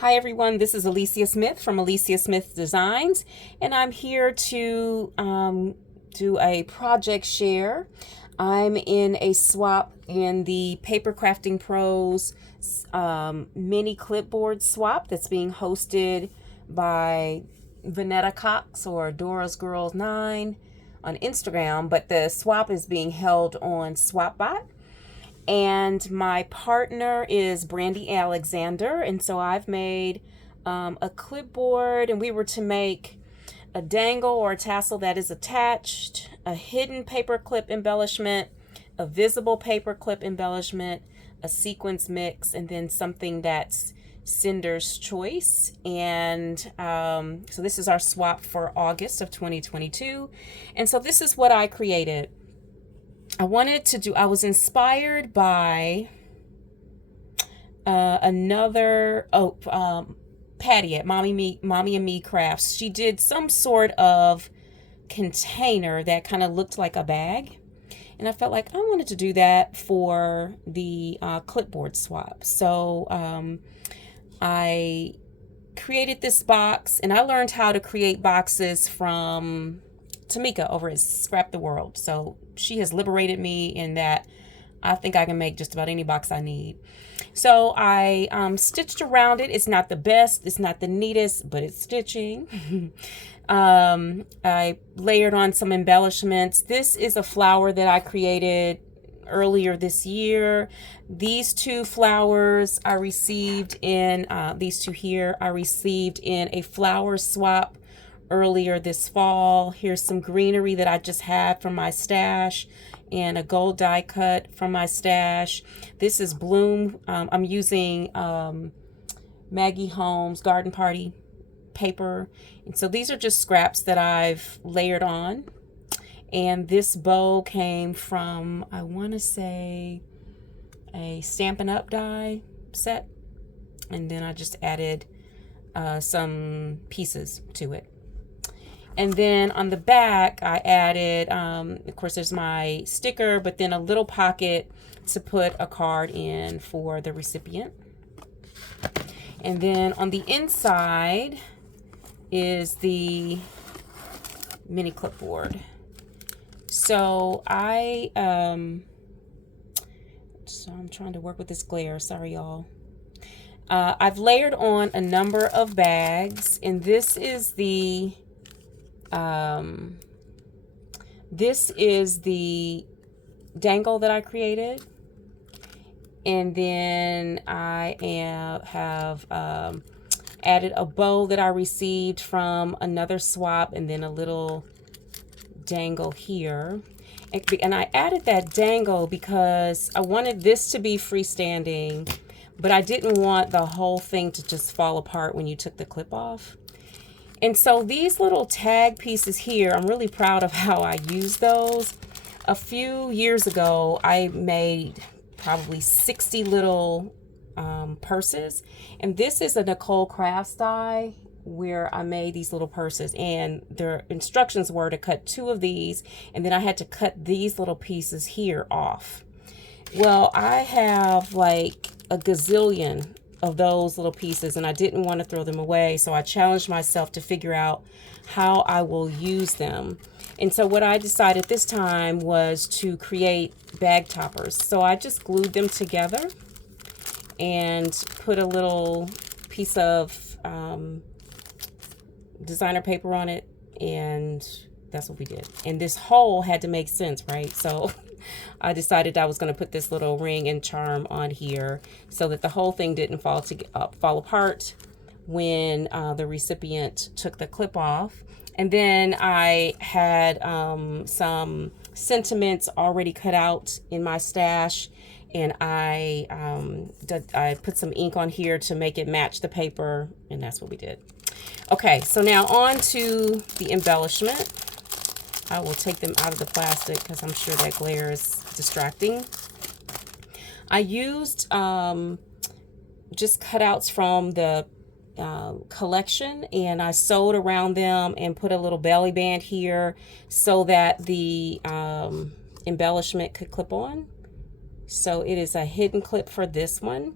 Hi everyone, this is Alicia Smith from Alicia Smith Designs, and I'm here to do a project share. I'm in a swap in the Papercrafting Pros mini clipboard swap that's being hosted by Vanetta Cox or Dora's Girls 9 on Instagram, but the swap is being held on SwapBot. And my partner is Brandy Alexander, and so I've made a clipboard, and we were to make a dangle or a tassel that is attached, a hidden paperclip embellishment, a visible paperclip embellishment, a sequence mix, and then something that's Cinder's choice. And so this is our swap for August of 2022, and so this is what I created. I was inspired by Patty at Mommy and Me Crafts. She did some sort of container that kind of looked like a bag. And I felt like I wanted to do that for the clipboard swap. So I created this box, and I learned how to create boxes from Tamika over at Scrap the World. So she has liberated me in that I think I can make just about any box I need. So I stitched around it. It's not the best, it's not the neatest, but it's stitching. I layered on some embellishments. This is a flower that I created earlier this year. These two flowers I received in, these two here, I received in a flower swap earlier this fall. Here's some greenery that I just had from my stash and a gold die cut from my stash. This is Bloom. I'm using Maggie Holmes Garden Party paper. And so these are just scraps that I've layered on. And this bow came from, I want to say, a Stampin' Up die set. And then I just added some pieces to it. And then on the back, I added, of course, there's my sticker, but then a little pocket to put a card in for the recipient. And then on the inside is the mini clipboard. So I'm trying to work with this glare. Sorry, y'all. I've layered on a number of bags, and this is the dangle that I created. And then I have added a bow that I received from another swap, and then a little dangle here. And I added that dangle because I wanted this to be freestanding, but I didn't want the whole thing to just fall apart when you took the clip off. And so these little tag pieces here, I'm really proud of how I used those. A few years ago, I made probably 60 little purses. And this is a Nicole Crafts die where I made these little purses. And their instructions were to cut 2 of these, and then I had to cut these little pieces here off. Well, I have like a gazillion of those little pieces, and I didn't want to throw them away, so I challenged myself to figure out how I will use them. And so what I decided this time was to create bag toppers. So I just glued them together and put a little piece of designer paper on it, and that's what we did. And this hole had to make sense, right? So I decided I was going to put this little ring and charm on here so that the whole thing didn't fall apart when the recipient took the clip off. And then I had some sentiments already cut out in my stash, and I put some ink on here to make it match the paper, and that's what we did. Okay, so now on to the embellishment. I will take them out of the plastic because I'm sure that glare is distracting. I used just cutouts from the collection, and I sewed around them and put a little belly band here so that the embellishment could clip on. So it is a hidden clip for this one.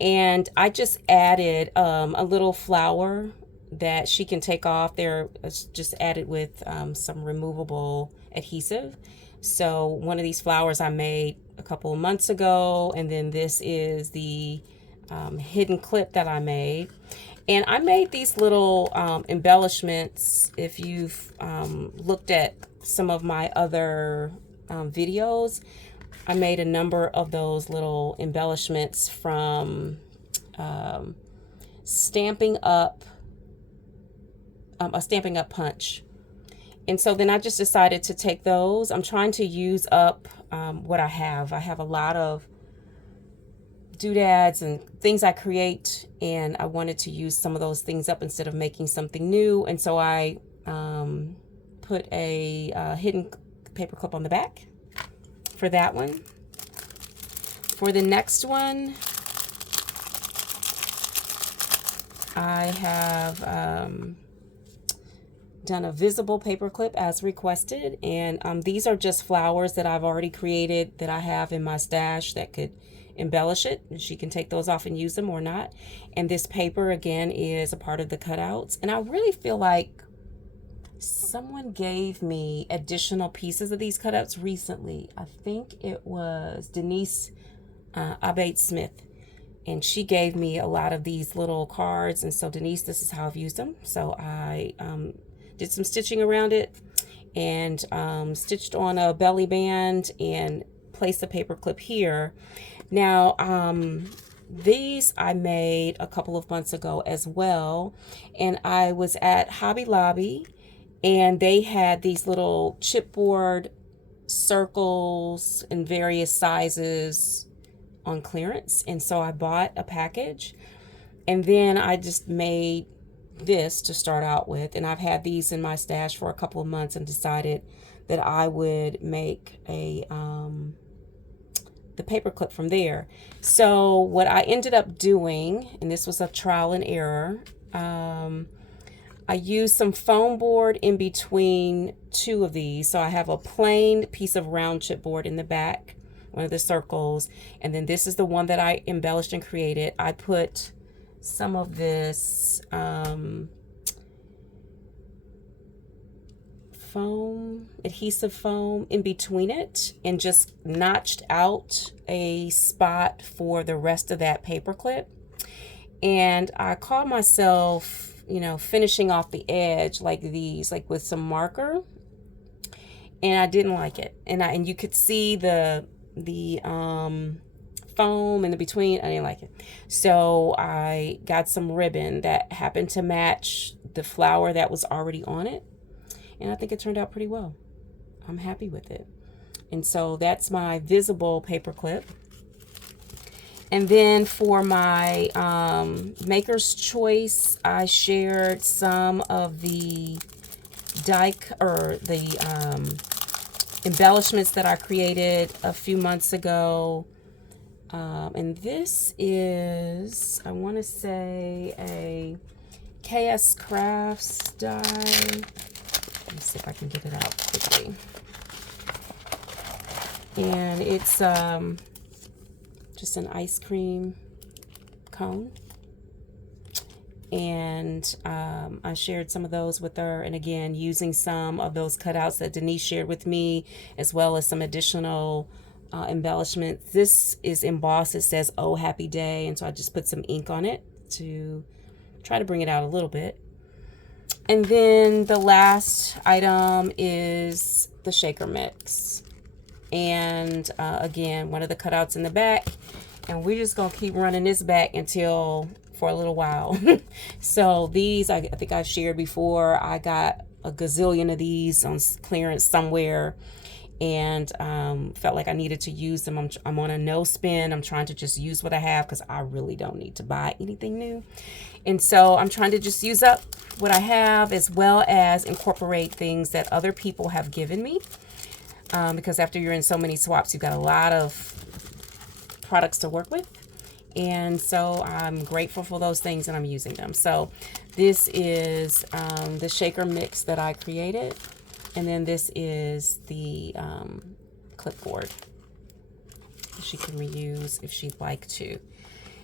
And I just added a little flower that she can take off there. It's just added with some removable adhesive. So one of these flowers I made a couple of months ago, and then this is the hidden clip that I made. And I made these little embellishments. If you've looked at some of my other videos, I made a number of those little embellishments from Stamping Up, a Stamping Up punch. And so then I just decided to take those. I'm trying to use up what I have. I have a lot of doodads and things I create, and I wanted to use some of those things up instead of making something new. And so I put a hidden paper clip on the back for that one. For the next one, I have done a visible paper clip as requested, and these are just flowers that I've already created that I have in my stash that could embellish it. She can take those off and use them or not. And this paper again is a part of the cutouts, and I really feel like someone gave me additional pieces of these cutouts recently. I think it was Denise Abate Smith, and she gave me a lot of these little cards. And so Denise, this is how I've used them. So I did some stitching around it and stitched on a belly band and placed a paper clip here. Now these I made a couple of months ago as well, and I was at Hobby Lobby, and they had these little chipboard circles in various sizes on clearance, and so I bought a package, and then I just made this to start out with, and I've had these in my stash for a couple of months and decided that I would make a the paper clip from there. So what I ended up doing, and this was a trial and error, I used some foam board in between two of these. So I have a plain piece of round chipboard in the back, one of the circles, and then this is the one that I embellished and created. I put some of this foam, adhesive foam in between it, and just notched out a spot for the rest of that paper clip. And I caught myself, you know, finishing off the edge like these, like with some marker, and I didn't like it. And you could see the foam in the between. I didn't like it. So I got some ribbon that happened to match the flower that was already on it, and I think it turned out pretty well. I'm happy with it. And so that's my visible paper clip. And then for my Maker's Choice, I shared some of the embellishments that I created a few months ago. And this is, I want to say, a KS Crafts die. Let me see if I can get it out quickly. And it's just an ice cream cone. And I shared some of those with her, and again using some of those cutouts that Denise shared with me, as well as some additional embellishments. This is embossed. It says "Oh Happy Day," and so I just put some ink on it to try to bring it out a little bit. And then the last item is the shaker mix, and again, one of the cutouts in the back, and we're just gonna keep running this back until for a little while. So these, I think I've shared before, I got a gazillion of these on clearance somewhere, and felt like I needed to use them. I'm on a no spin. I'm trying to just use what I have because I really don't need to buy anything new. And so I'm trying to just use up what I have, as well as incorporate things that other people have given me, because after you're in so many swaps, you've got a lot of products to work with. And so I'm grateful for those things, and I'm using them. So this is the shaker mix that I created, and then this is the clipboard she can reuse if she'd like to.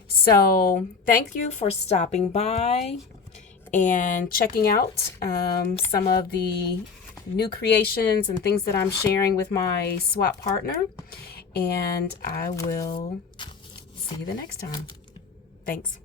So thank you for stopping by and checking out some of the new creations and things that I'm sharing with my swap partner. And I will see you the next time. Thanks.